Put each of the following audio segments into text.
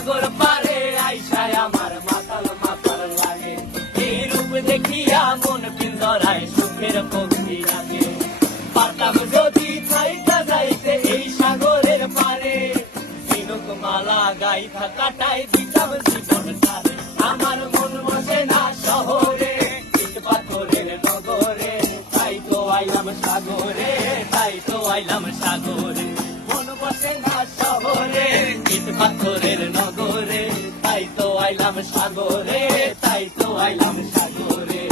সাগর পারে আইসায় আমার মাতাল মাতাল লাগে। এই রূপ দেখিয়া মন পিঞ্জরায় সুখের পক্ষী লাগে। পারতাম যদি চাইতা যাইতে এই সাগরের পারে, ঝিনুক মালা গাইথা কাটাই দিতাম জীবন তারে। আমার মন বসে না শহরে, ইট পাথরের নগরে, তাই তো আইলাম সাগরে, তাই তো আইলাম সাগরে। মন বসে না শহরে, ইট পাথরের নগরে, তাই তো আইলাম সাগরে, তাই তো আইলাম সাগরে।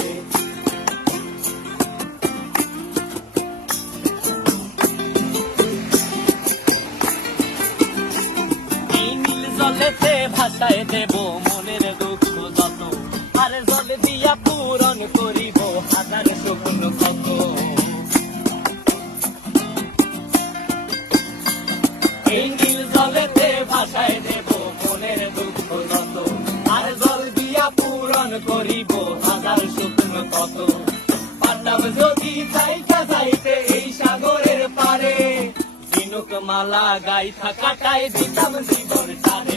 এই নীল জলেতে ভাসায় দেব মনের দুঃখ যত, আর জল দিয়া পূরণ করিব হাজার স্বপ্ন কত। এই নীল জলেতে ভাসায় দেব মনের দুঃখ যত, আর জল দিয়া পূরণ করিব হাজার স্বপ্ন কত। পারতাম যদি চাইতা যাইতে এই সাগরের পারে, ঝিনুক মালা গাইথা কাটাই দিতাম জীবন তারে।